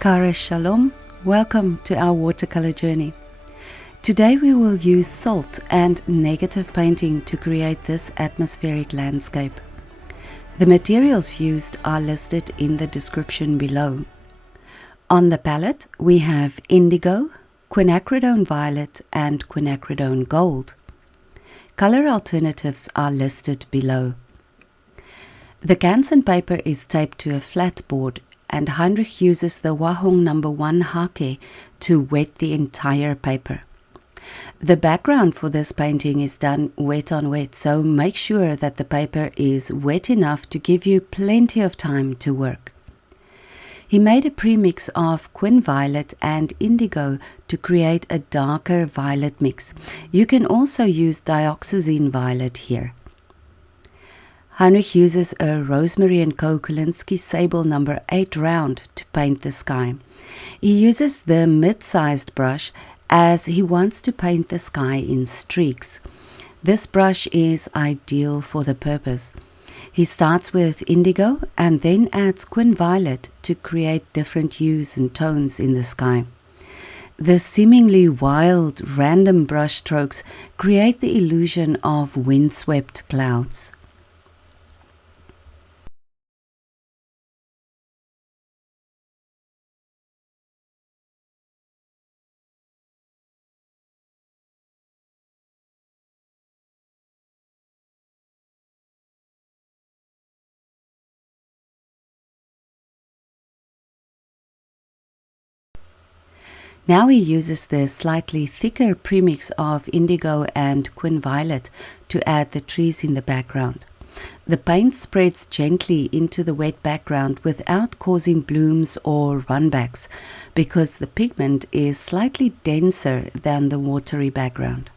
Kara Shalom, welcome to our watercolor journey. Today we will use salt and negative painting to create this atmospheric landscape. The materials used are listed in the description below. On the palette we have Indigo, Quinacridone Violet and Quinacridone Gold. Color alternatives are listed below. The Canson paper is taped to a flat board, and Heinrich uses the Hwahong No. Hake to wet the entire paper. The background for this painting is done wet on wet, so make sure that the paper is wet enough to give you plenty of time to work. He made a premix of Quin Violet and Indigo to create a darker violet mix. You can also use dioxazine violet here. Heinrich uses a Rosemary & Co. Kolinsky Sable No. 8 round to paint the sky. He uses the mid-sized brush as he wants to paint the sky in streaks. This brush is ideal for the purpose. He starts with Indigo and then adds Quin Violet to create different hues and tones in the sky. The seemingly wild, random brush strokes create the illusion of windswept clouds. Now he uses the slightly thicker premix of Indigo and Quin Violet to add the trees in the background. The paint spreads gently into the wet background without causing blooms or runbacks, because the pigment is slightly denser than the watery background.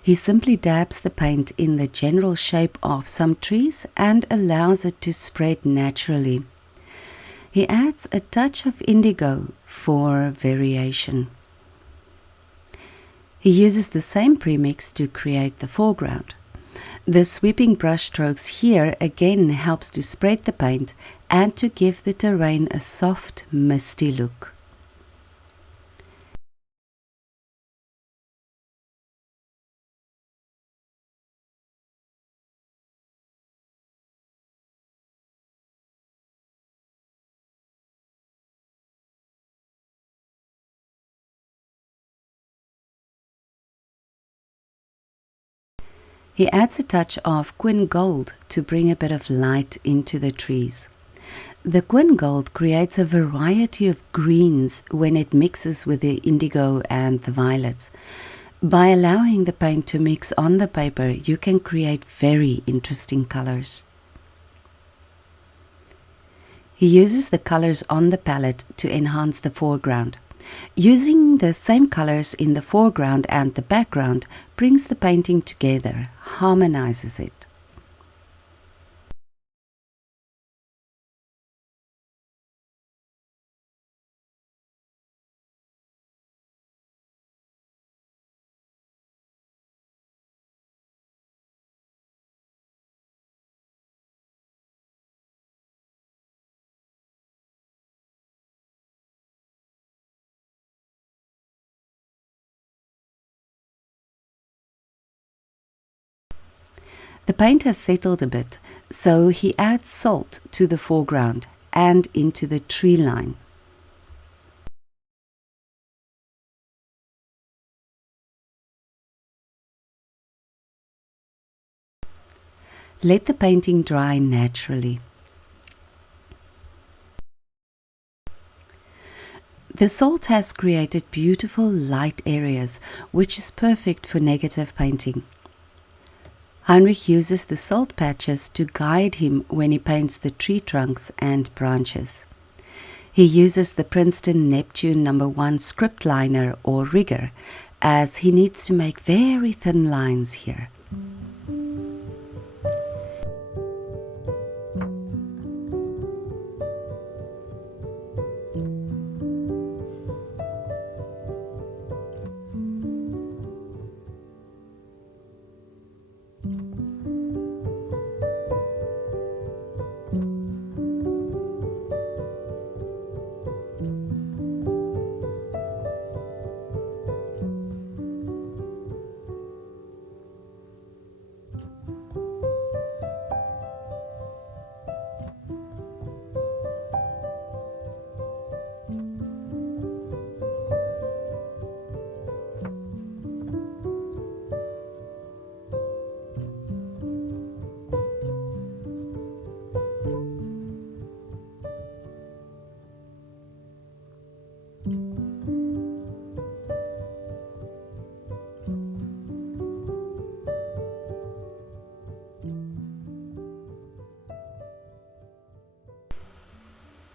He simply dabs the paint in the general shape of some trees and allows it to spread naturally. He adds a touch of indigo for variation. He uses the same premix to create the foreground. The sweeping brush strokes here again helps to spread the paint and to give the terrain a soft, misty look. He adds a touch of Quin Gold to bring a bit of light into the trees. The Quin Gold creates a variety of greens when it mixes with the indigo and the violets. By allowing the paint to mix on the paper, you can create very interesting colors. He uses the colors on the palette to enhance the foreground. Using the same colors in the foreground and the background brings the painting together, harmonizes it. The paint has settled a bit, so he adds salt to the foreground and into the tree line. Let the painting dry naturally. The salt has created beautiful light areas, which is perfect for negative painting. Heinrich uses the salt patches to guide him when he paints the tree trunks and branches. He uses the Princeton Neptune No. 1 script liner or rigger, as he needs to make very thin lines here.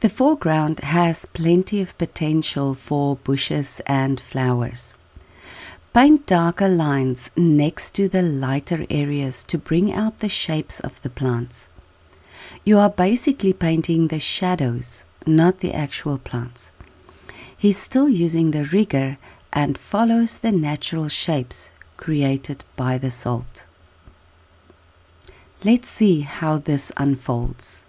The foreground has plenty of potential for bushes and flowers. Paint darker lines next to the lighter areas to bring out the shapes of the plants. You are basically painting the shadows, not the actual plants. He's still using the rigor and follows the natural shapes created by the salt. Let's see how this unfolds.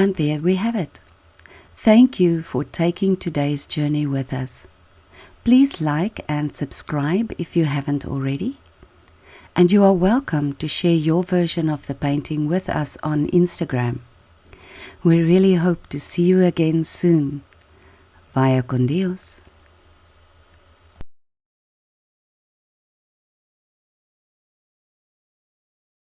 And there we have it. Thank you for taking today's journey with us. Please like and subscribe if you haven't already. And you are welcome to share your version of the painting with us on Instagram. We really hope to see you again soon. Vaya con Dios.